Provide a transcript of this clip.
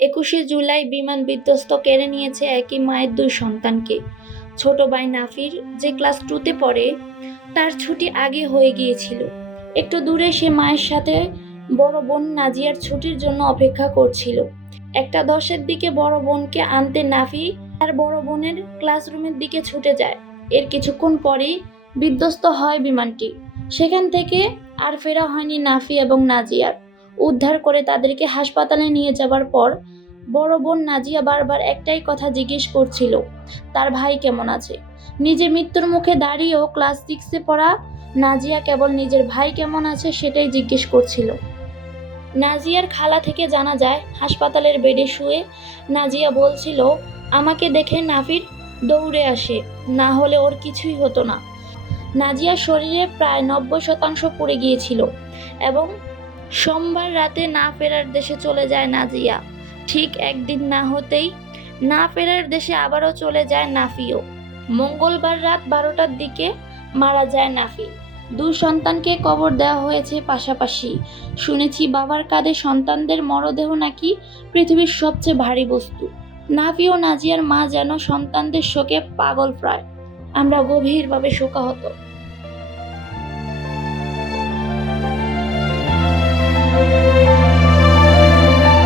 একুশে জুলাই বিমান বিধ্বস্ত কেড়ে নিয়েছে একই মায়ের দুই সন্তানকে। ছোট ভাই নাফির যে ক্লাস টুতে পড়ে, তার ছুটি আগে হয়ে গিয়েছিল। একটু দূরে সে মায়ের সাথে বড় বোন নাজিয়ার ছুটির জন্য অপেক্ষা করছিল। একটা দশের দিকে বড় বোনকে আনতে নাফি তার বড় বোনের ক্লাসরুমের দিকে ছুটে যায়। এর কিছুক্ষণ পরেই বিধ্বস্ত হয় বিমানটি। সেখান থেকে আর ফেরা হয়নি নাফি এবং নাজিয়ার। উদ্ধার করে তাদেরকে হাসপাতালে নিয়ে যাবার পর বড় বোন নাজিয়া বারবার একটাই কথা জিজ্ঞেস করছিল, তার ভাই কেমন আছে? নিজে মৃত্যুর মুখে দাঁড়িয়েও ক্লাস সিক্সে পড়া নাজিয়া কেবল নিজের ভাই কেমন আছে সেটাই জিজ্ঞেস করছিল। নাজিয়ার খালা থেকে জানা যায়, হাসপাতালের বেডে শুয়ে নাজিয়া বলছিল, আমাকে দেখে নাফির দৌড়ে আসে, না হলে ওর কিছুই হতো না। নাজিয়ার শরীরে প্রায় নব্বই শতাংশ পড়ে গিয়েছিল এবং সোমবার রাতে না ফেরার দেশে চলে যায় নাজিয়া। ঠিক একদিন না হতেই না ফেরার দেশে আবারও চলে যায় নাফিও। মঙ্গলবার রাত বারোটার দিকে মারা যায় নাফি। দুই সন্তানকে কবর দেওয়া হয়েছে পাশাপাশি। শুনেছি বাবার কাঁধে সন্তানদের মরদেহ নাকি পৃথিবীর সবচেয়ে ভারী বস্তু। নাফি ও নাজিয়ার মা যেন সন্তানদের শোকে পাগল প্রায়। আমরা গভীরভাবে শোকাহত।